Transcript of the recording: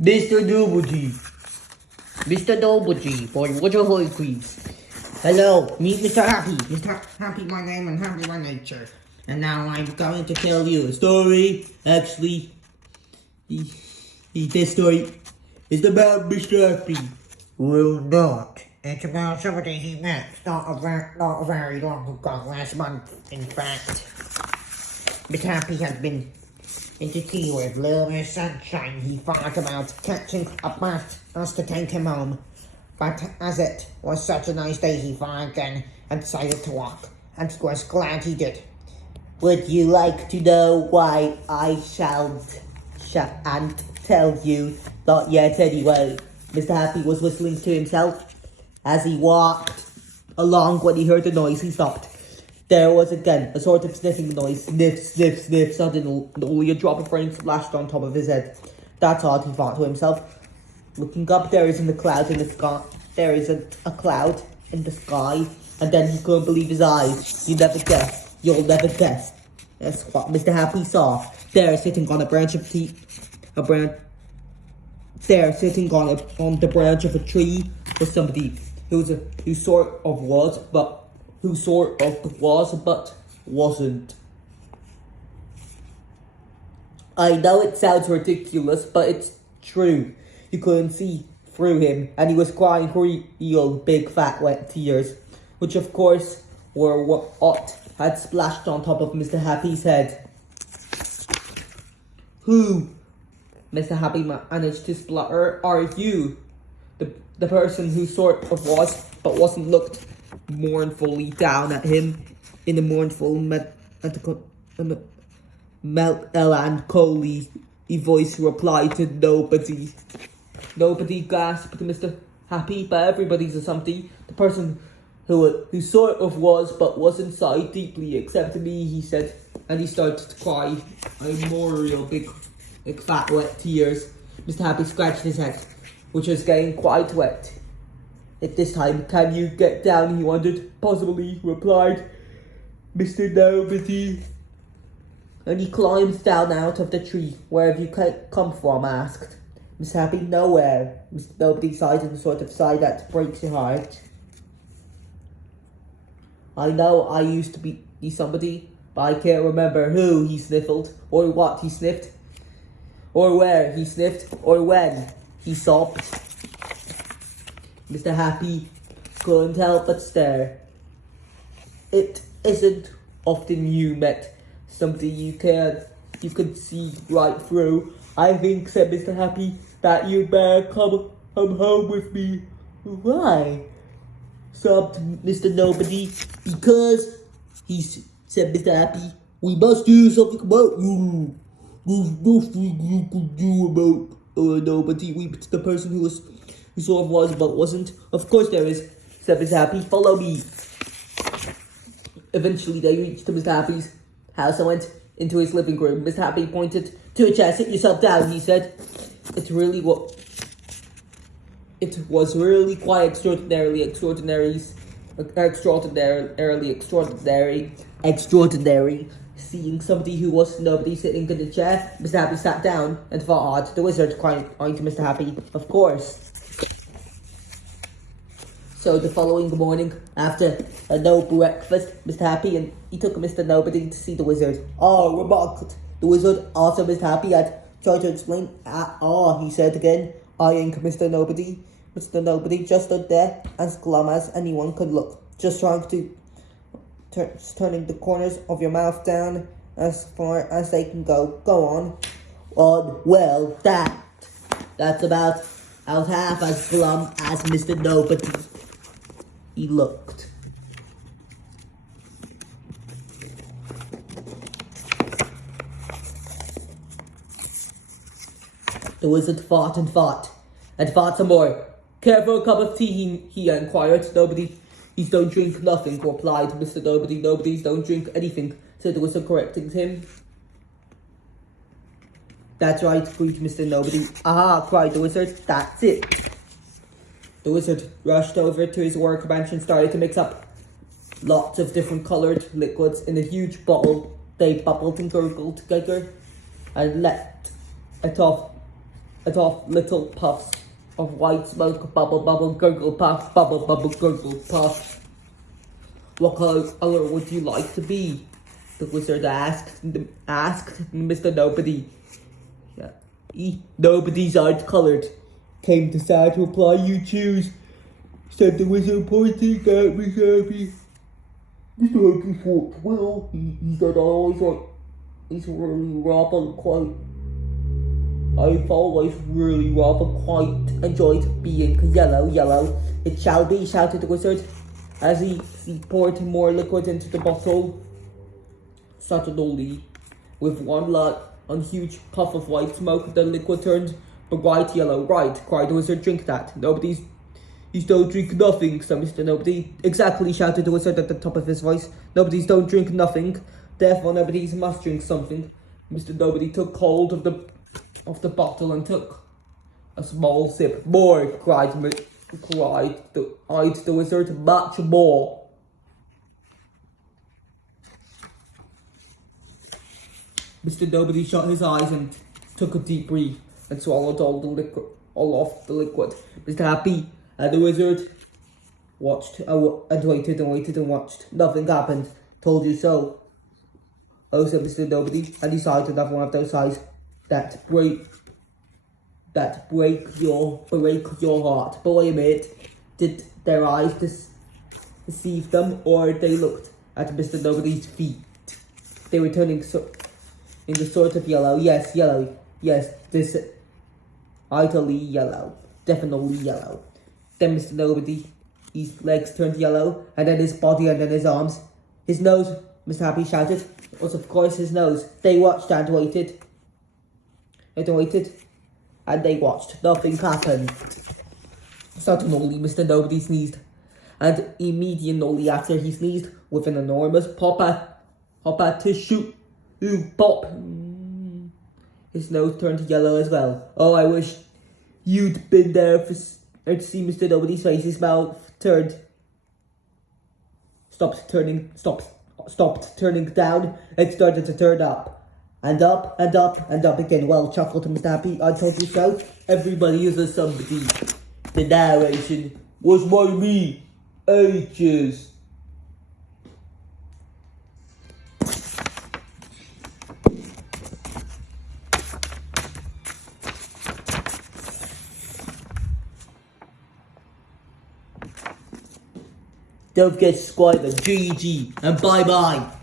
Mr. Nobody. Mr. Nobody, for Water Holy Queens. Hello, meet Mr. Happy. Mr. Happy my name and happy my nature. And now I'm going to tell you a story. Actually, this story is about Mr. Happy. Well, not. It's about somebody he met not very long ago, last month, in fact. Mr. Happy has been into tea with Little Miss Sunshine. He thought about catching a bus to take him home. But as it was such a nice day, he thought again and decided to walk. And he was glad he did. Would you like to know why I shan't tell you? Not yet anyway. Mr. Happy was whistling to himself. As he walked along, when he heard the noise, he stopped. There was again a sort of sniffing noise. Sniff, sniff, sniff. Suddenly a drop of rain splashed on top of his head. That's odd, he thought to himself. Looking up, there isn't a cloud in the sky. There isn't a cloud in the sky. And then he couldn't believe his eyes. You'll never guess. That's what Mr. Happy saw. There, sitting on a branch of tea, on the branch of a tree, was somebody who sort of was, but wasn't. I know it sounds ridiculous, but it's true. You couldn't see through him, and he was crying real big fat wet tears, which of course were what had splashed on top of Mr. Happy's head. Who? Mr. Happy managed to splutter. Are you? The person who sort of was, but wasn't, looked mournfully down at him in a mournful melancholy voice replied to nobody. Nobody gasped Mr. Happy, but everybody's a something. The person who sort of was, but wasn't sighed deeply, except me, he said, and he started to cry. More real big fat wet tears. Mr. Happy scratched his head, which was getting quite wet. At this time, can you get down, he wondered. Possibly, replied Mr. Nobody. And he climbed down out of the tree. Where have you come from, asked Mr. Happy. Nowhere. Mr. Nobody sighed in a sort of sigh that breaks your heart. I know I used to be somebody, but I can't remember who, he sniffled, or what he sniffed, or where he sniffed, or when he sobbed. Mr. Happy couldn't help but stare. It isn't often you met somebody you could see right through. I think, said Mr. Happy, that you'd better come home with me. Why? Sobbed Mr. Nobody. Because, said Mr. Happy, we must do something about you. There's nothing you can do about Nobody. The person who sort of was but wasn't. Of course there is, said Mr. Happy. Follow me. Eventually they reached Mr. Happy's house and went into his living room. Mr. Happy pointed to a chair. Sit yourself down, he said. It was really quite extraordinary, seeing somebody who was nobody sitting in the chair. Mr. Happy sat down and thought odd. The wizard crying to Mr. Happy, of course. So the following morning, after a no breakfast, Mr. Happy and he took Mr. Nobody to see the wizard. Oh, remarked the wizard after Mr. Happy had tried to explain. He said again, eyeing Mr. Nobody. Mr. Nobody just stood there, as glum as anyone could look, just trying to turning the corners of your mouth down as far as they can go. Go on. Well, that's about half as glum as Mr. Nobody. He looked. The wizard thought and thought some more. Care for a cup of tea, he inquired. Nobody's don't drink nothing, replied Mr. Nobody. Nobody's don't drink anything, said the wizard, correcting him. That's right, agreed Mr. Nobody. Aha, cried the wizard. That's it. The wizard rushed over to his workbench and started to mix up lots of different coloured liquids in a huge bottle. They bubbled and gurgled together and let off and off little puffs of white smoke. Bubble, bubble, gurgle, puff. Bubble, bubble, gurgle, puff. What color would you like to be? The wizard asked Mr. Nobody. Yeah. Nobody's eyes colored. Came the sad reply, you choose, said the wizard, pointing at Mr. Happy. Mr. Happy thought, well, he said, he's really rather quite. I've always really rather quite enjoyed being yellow. It shall be, shouted the wizard, as he poured more liquid into the bottle. Suddenly, with one huge puff of white smoke, the liquid turned bright yellow. Right, cried the wizard, drink that. You don't drink nothing, said Mr. Nobody. Exactly, shouted the wizard at the top of his voice. Nobody's don't drink nothing. Therefore, nobody's must drink something. Mr. Nobody took hold of the bottle and took a small sip. More, cried the wizard, much more. Mr. Nobody shut his eyes and took a deep breath and swallowed all of the liquid. Mr. Happy and the wizard watched and waited and watched. Nothing happened. Told you so. Oh, said Mr. Nobody, and he sighed another one of those sighs that break your heart. But wait a minute, did their eyes deceive them, or they looked at Mr. Nobody's feet? They were turning in the sort of yellow. Yes, yellow. Yes, this utterly yellow. Definitely yellow. Then Mr. Nobody, his legs turned yellow, and then his body, and then his arms. His nose, Mr. Happy shouted. It was of course his nose. They watched and waited. And they watched. Nothing happened. Suddenly, Mr. Nobody sneezed. And immediately after he sneezed, with an enormous pop at tissue, pop. His nose turned yellow as well. Oh, I wish you'd been there to see Mr. Nobody's face. His mouth stopped turning down and started to turn up. And up and up and up again. Well, chuckled Mr. Happy, I told you so. Everybody is a somebody. The narration was by me. Ages. Don't forget to subscribe and GG and bye bye.